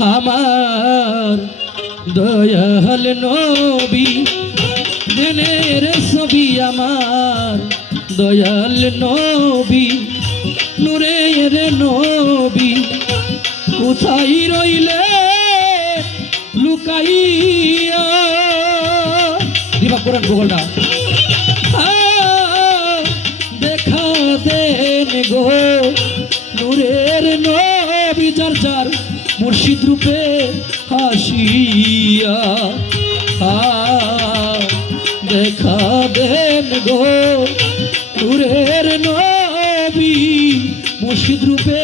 আমার দয়াল নবী দিনের ছবি আমার। দয়াল নবী নূরের নবী কোথায় রইলে লুকাইয়া? দিবা কোরআন ভূগোলটা আ, দেখা দেন গো নূরের নবী। মুর্শিদ রূপে হাসিয়া দেখা দেন গো নূরের নবী মুর্শিদ রূপে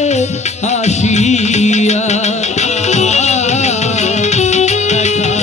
হাসিয়া দেখা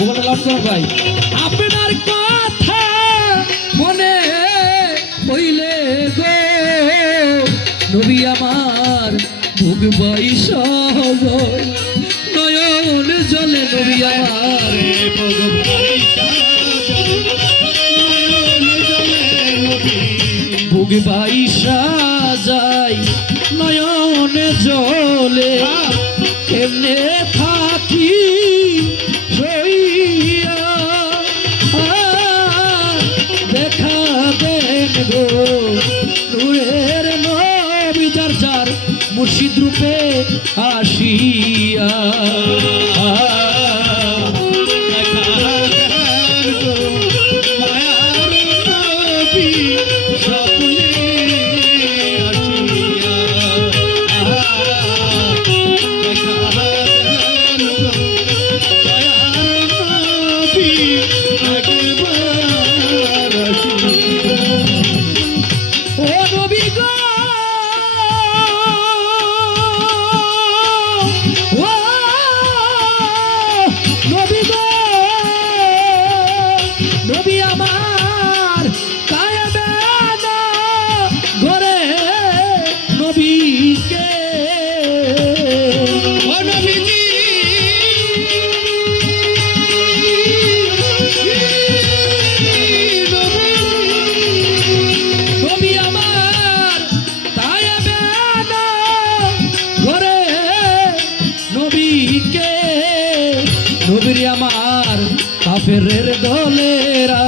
ভূগোলটা লাভ করো ভাই আপনার কথা মনে হইলে গো, নবী আমার ভোগ বাই নয়ন জলে নবী আমার ভোগ বাই সাজাই নয়ন জলে। রূপে আসিয়া নবীকে নবীর আমার কাফেরের দলেরা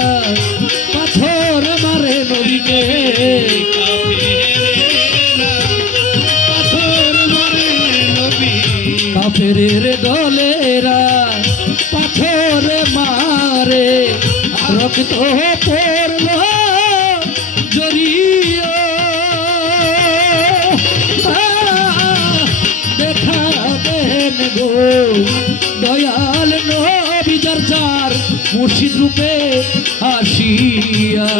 পাথর মারে নবীকে। কাফেরের দলেরা পাথর মারে। রক্ত পড়ল গো। দয়াল নবী যার যার মুর্শিদ রূপে আসিয়া।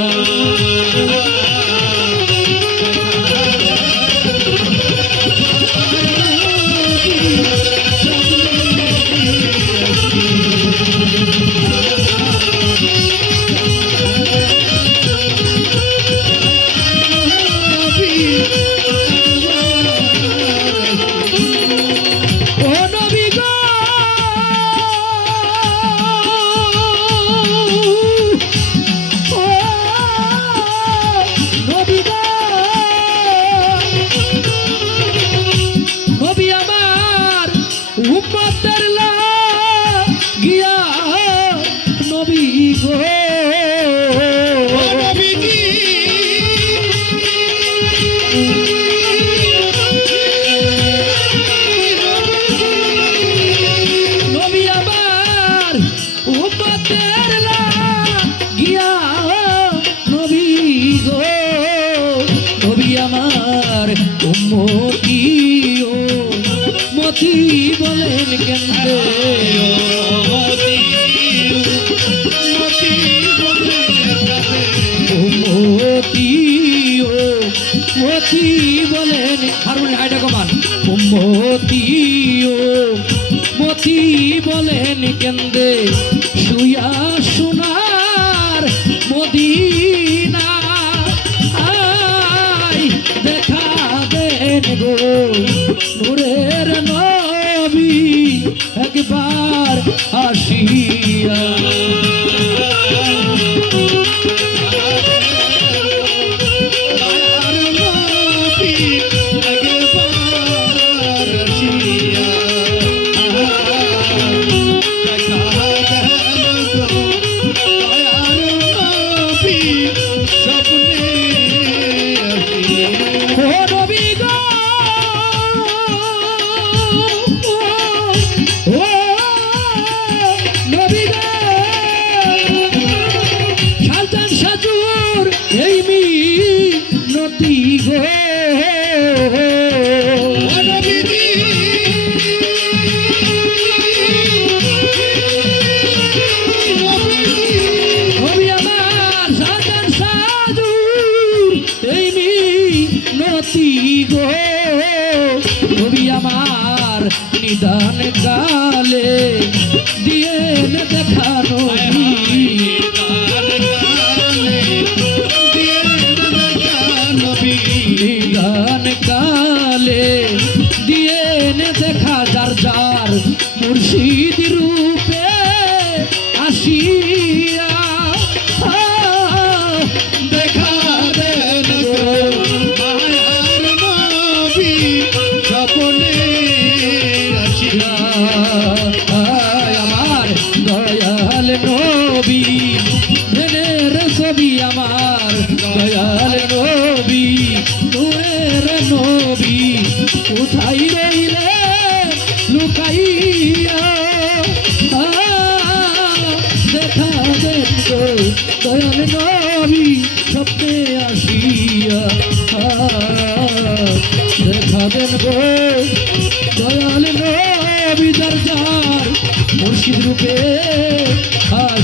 মতি বলেন কেন্দ্রে মতি বলেন হারুন হাইডা কমান। মতি, ও মতি বলেন কেন্দ্রে শুয়া সোনার মদিনা আই দেখা দেন গো। আসিয়া গো আমার নিদান কালে দিয়ে দেখানো নিদান কালে দিয়ে দেখা যার যার মুর্শিদ কোথায় রইলে লুকাইয়া। দেখা গো দয়াল নবী স্বপ্নে আসিয়া। দেখা দেন গো দয়াল নবী দরজার মুর্শিদ রূপে আসিয়া